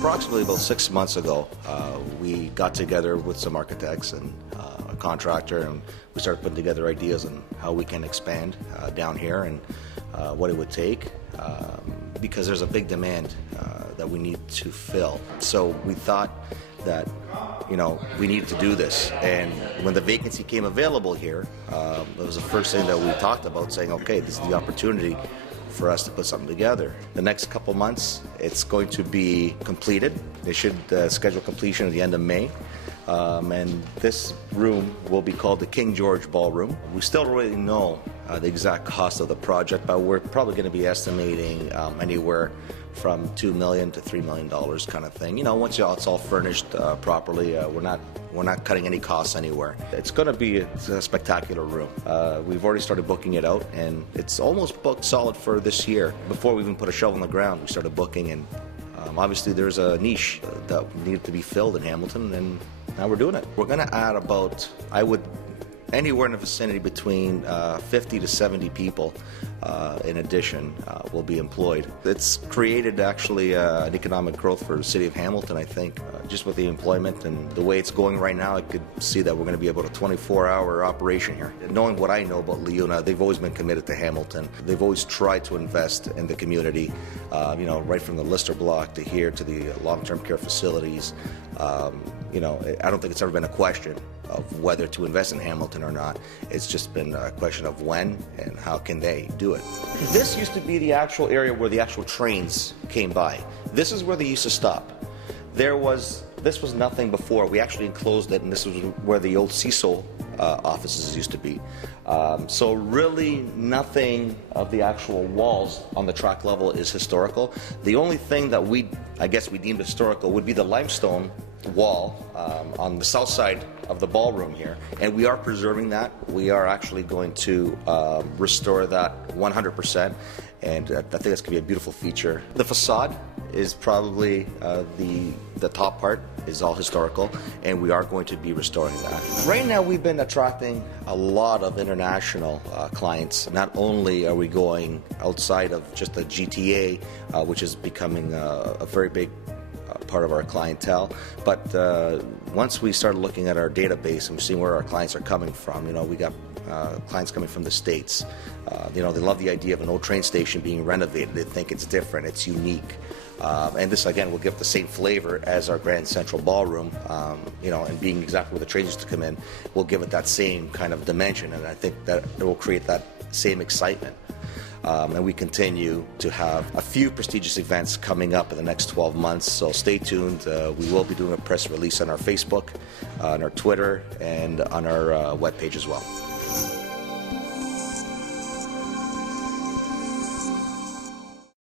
Approximately about 6 months ago, we got together with some architects and a contractor, and we started putting together ideas on how we can expand down here and what it would take, because there's a big demand that we need to fill. So we thought that, you know, we needed to do this. And when the vacancy came available here, it was the first thing that we talked about, saying, okay, this is the opportunity for us to put something together. The next couple months, it's going to be completed. They should schedule completion at the end of May. And this room will be called the King George Ballroom. We still don't really know the exact cost of the project, but we're probably going to be estimating anywhere from $2 million to $3 million kind of thing. You know, once it's all furnished properly, we're not cutting any costs anywhere. It's going to be a spectacular room. We've already started booking it out, and it's almost booked solid for this year. Before we even put a shovel on the ground, we started booking, and obviously there's a niche that needed to be filled in Hamilton, and now we're doing it. We're going to add about, anywhere in the vicinity between 50 to 70 people in addition will be employed. It's created actually an economic growth for the city of Hamilton, I think. Just with the employment and the way it's going right now, I could see that we're going to be about a 24-hour operation here. Knowing what I know about Liuna, they've always been committed to Hamilton. They've always tried to invest in the community, you know, right from the Lister block to here to the long-term care facilities. You know, I don't think it's ever been a question of whether to invest in Hamilton or not. It's just been a question of when and how can they do it. This used to be the actual area where the actual trains came by. This is where they used to stop. This was nothing before. We actually enclosed it, and this was where the old CISO offices used to be. So really nothing of the actual walls on the track level is historical. The only thing that I guess we deemed historical would be the limestone wall on the south side of the ballroom here, and we are preserving that. We are actually going to restore that 100%, and I think that's going to be a beautiful feature. The facade is probably the top part is all historical, and we are going to be restoring that. Right now we've been attracting a lot of international clients. Not only are we going outside of just the GTA, which is becoming a very big part of our clientele, but once we started looking at our database and seeing where our clients are coming from, you know, we got clients coming from the States. You know, they love the idea of an old train station being renovated. They think it's different, it's unique. And this, again, will give the same flavor as our Grand Central Ballroom, you know, and being exactly where the trains used to come in, will give it that same kind of dimension, and I think that it will create that same excitement. And we continue to have a few prestigious events coming up in the next 12 months, so stay tuned. We will be doing a press release on our Facebook, on our Twitter, and on our webpage as well.